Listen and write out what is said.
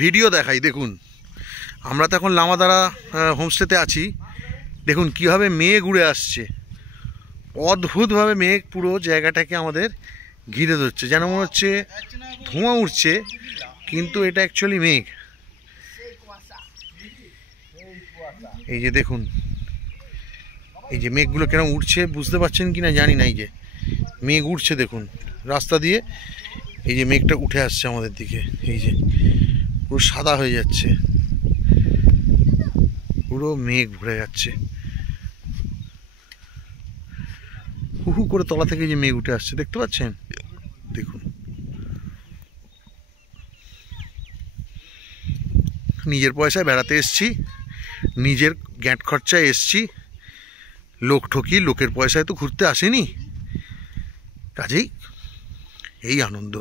Video দেখাই দেখুন। আমরা তো এখন লামাদারা হোমস্টেতে আছি। দেখুন কীভাবে মেঘ উড়ে আসছে, অদ্ভুতভাবে মেঘ পুরো জায়গাটাকে আমাদের ঘিরে ধরছে, যেন মনে হচ্ছে ধোঁয়া উঠছে, কিন্তু এটা অ্যাকচুয়ালি মেঘ। এই যে দেখুন, এই যে মেঘগুলো কেন উঠছে বুঝতে পারছেন কি না জানি না। এই যে মেঘ উঠছে দেখুন রাস্তা দিয়ে, এই যে মেঘটা উঠে আসছে আমাদের দিকে, এই যে পুরো সাদা হয়ে যাচ্ছে, পুরো মেঘ ভরে যাচ্ছে, হু হু করে তলা থেকে যে মেঘ উঠে আসছে দেখতে পাচ্ছেন। দেখুন নিজের পয়সায় বেড়াতে এসছি, নিজের গ্যাঁট খরচায় এসছি, লোক ঠকি, লোকের পয়সায় তো ঘুরতে আসেনি, কাজেই এই আনন্দ।